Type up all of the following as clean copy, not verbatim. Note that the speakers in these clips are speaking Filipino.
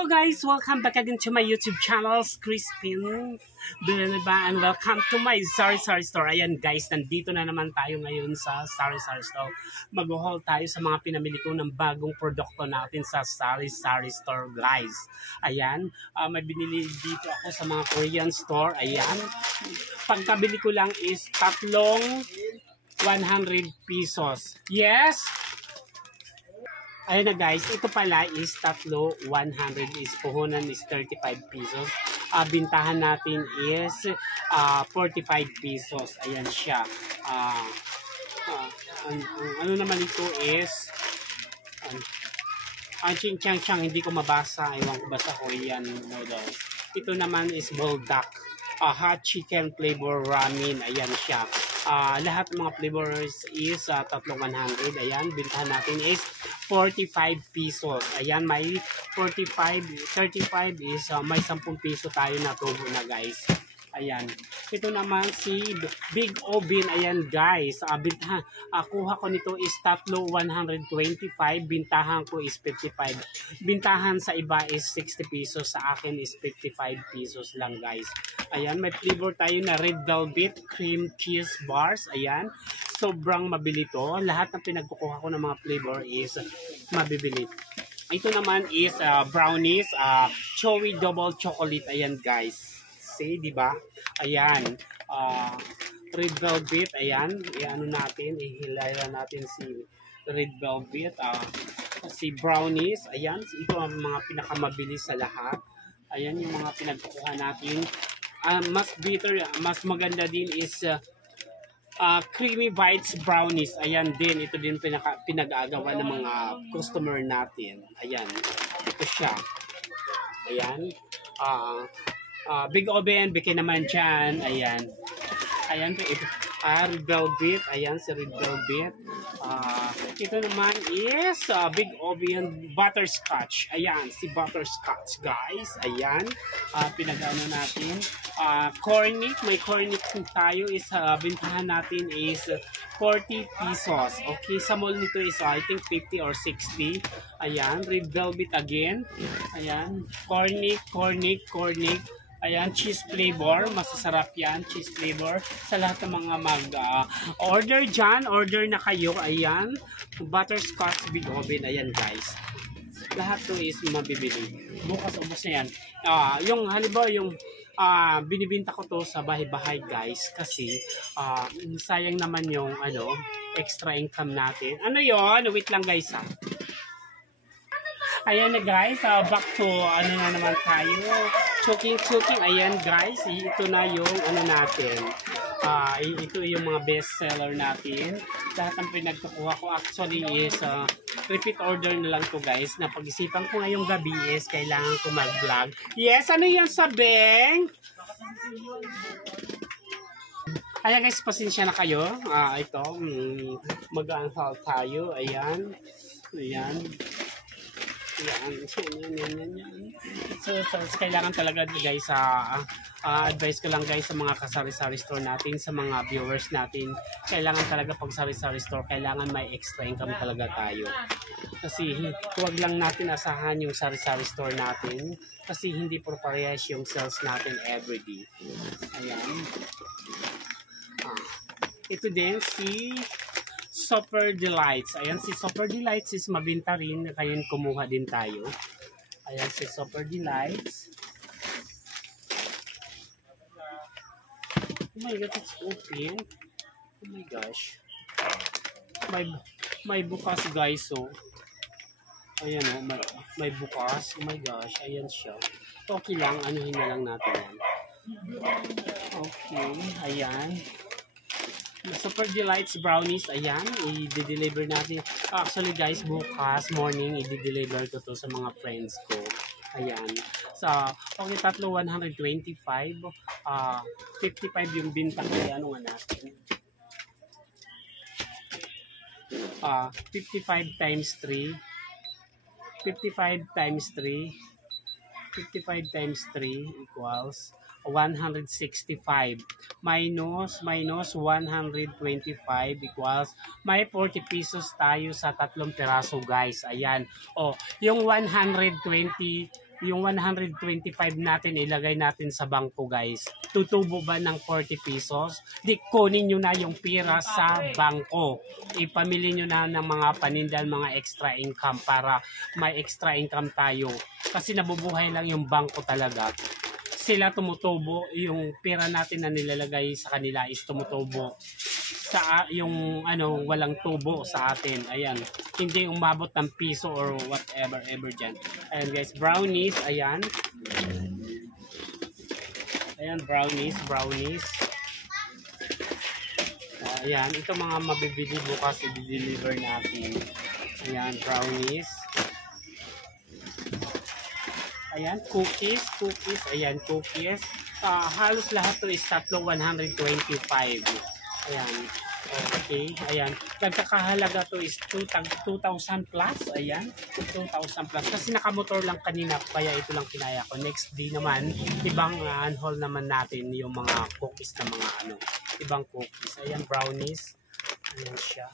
Hello guys! Welcome back again to my YouTube channel, Crispin. And welcome to my Sari Store. Ayan guys, nandito na naman tayo ngayon sa Sari Store. Mag-haul tayo sa mga pinamili ko ng bagong produkto natin sa Sari Store guys. Ayan, may binili dito ako sa mga Korean store. Ayan, pagkabili ko lang is tatlong 100 pesos. Yes! Ayun na guys, ito pala is tatlo, 100 is puhunan is 35 pesos. Bintahan natin is 45 pesos. Ayan siya. Ano naman ito is ang ching-chang-chang, hindi ko mabasa. Ewan ko ba sa Korean noodles. Ito naman is buldak. Hot chicken flavor ramen. Ayan siya. Lahat ng mga flavors is tatlong 100. Ayan, bintahan natin is 45 pesos. Ayan, may 45, 35 is may 10 piso tayo na tubo na guys. Ayan. Ito naman si Big Oven. Ayan guys. Kuha ko nito is tatlo 125. Bintahan ko is 55. Bintahan sa iba is 60 pesos. Sa akin is 55 pesos lang guys. Ayan. May flavor tayo na red velvet cream cheese bars. Ayan. Sobrang mabili to. Lahat ng pinagkukuha ko ng mga flavor is mabibili. Ito naman is brownies. Chewy double chocolate. Ayan guys. Di ba? Ayan. Red velvet. Ayan. I-ano natin. Ihilera natin si red velvet. Si brownies. Ayan. Ito ang mga pinakamabilis sa lahat. Ayan yung mga pinagkukuha natin. Mas bitter, mas maganda din is creamy bites brownies. Ayan din. Ito din pinag-aagawa ng mga customer natin. Ayan. Ito siya. Ayan. Big Oven, bigay naman dyan. Ayan. Ayan. Red velvet. Ayan, si red velvet. Ito naman is Big Oven butterscotch. Ayan, si butterscotch guys. Ayan. Pinag-ano natin. Cornic. May cornic tayo is bintahan natin is 40 pesos. Okay, sa mall nito is I think 50 or 60. Ayan, red velvet again. Ayan, cornic. Ayan, cheese flavor. Masasarap yan, cheese flavor. Sa lahat ng mga mag-order dyan, order na kayo. Ayan, butterscotch Big Oven. Ayan guys. Lahat to is mabibili. Bukas ubos na yan. Yung halimbawa yung binibinta ko to sa bahay-bahay guys. Kasi sayang naman yung extra income natin. Ano yon? Wait lang guys ha. Ayan na guys, back to na naman tayo. Choking. Ayan guys, ito na yung natin. Ito yung mga best seller natin. Lahat ang pinagkukuha ko actually is repeat order na lang to guys. Napag-isipan ko ngayong gabi is kailangan ko mag-vlog. Yes, ano yan sabeng? Ayan guys, pasensya na kayo. Ito, mag-unhaul tayo. Ayan. Yan. So, kailangan talaga guys advice ko lang guys sa mga kasari-sari store natin, sa mga viewers natin, kailangan talaga pag sari-sari store, kailangan may extra income talaga tayo. Kasi huwag lang natin asahan yung sari-sari store natin kasi hindi parehas yung sales natin everyday. Ayan. Ito din si Super Delights. Ayan, si Super Delights is mabinta rin. Kaya kumuha din tayo. Ayan, si Super Delights. Oh my God, it's open. Oh my gosh. May bukas guys, so. Ayan o, may bukas. Oh my gosh, ayan siya. Okay lang, anuhin na lang natin yan. Okay, ayan. Super Delights brownies, ayan, i-deliver natin. Actually guys, bukas morning, i-deliver ko to sa mga friends ko. Ayan. So, okay, tatlo 125. 55 yung binta ko. Ano nga natin? 55 times 3. 55 times 3. 55 times 3 equals 165 minus 125 equals may 40 pesos tayo sa tatlong piraso guys. Ayan. O, yung 120 yung 125 natin ilagay natin sa bangko guys. Tutubo ba ng 40 pesos? Di kunin nyo na yung pira sa bangko. Ipamili nyo na ng mga panindan, mga extra income para may extra income tayo. Kasi nabubuhay lang yung bangko talaga. Sila tumutubo, yung pira natin na nilalagay sa kanila is tumutubo. Sa yung ano walang tubo sa atin, ayan, hindi umabot ng piso or whatever ever dyan. Ayan guys, brownies, ayan, brownies. Ayan, ito mga mabibili bukas i-deliver natin. Ayan, brownies. Ayan, cookies, ayan, cookies. Halos lahat to is tatlo 125. Ayan. Okay. Ayan. Nagkakahalaga to is 2,000 plus. Ayan. 2,000 plus. Kasi nakamotor lang kanina. Kaya ito lang kinaya ko. Next day naman, ibang unhaul naman natin yung mga cookies na mga ano. Ibang cookies. Ayan. Brownies. Ayan siya.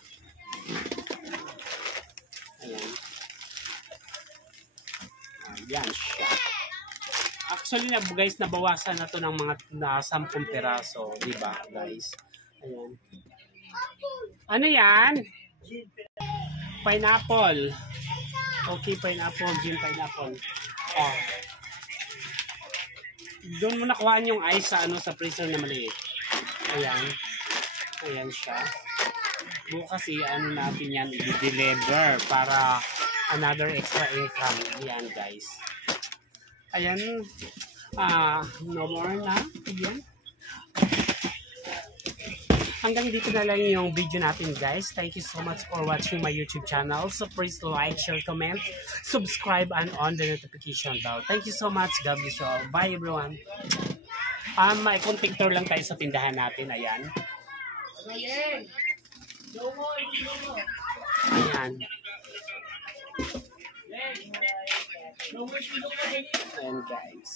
Ayan. Ayan siya. Actually, guys, nabawasan na to ng mga 10 piraso. Diba, guys? Ayan. Ano yan? Pineapple. Okay, pineapple. Gin pineapple. Oh. Doon mo nakuhaan yung ice sa ano sa freezer na maliit. Ayan. Ayan siya. Bukas ano natin yan i-deliver para another extra income. Ayan, guys. Ayan. No more na. Ayan. Hanggang dito na lang yung video natin guys. Thank you so much for watching my YouTube channel. So please like, share, comment, subscribe, and on the notification bell. Thank you so much. God bless you all. Bye everyone. May konting tour lang tayo sa tindahan natin. Ayan. Ayan. Ayan guys.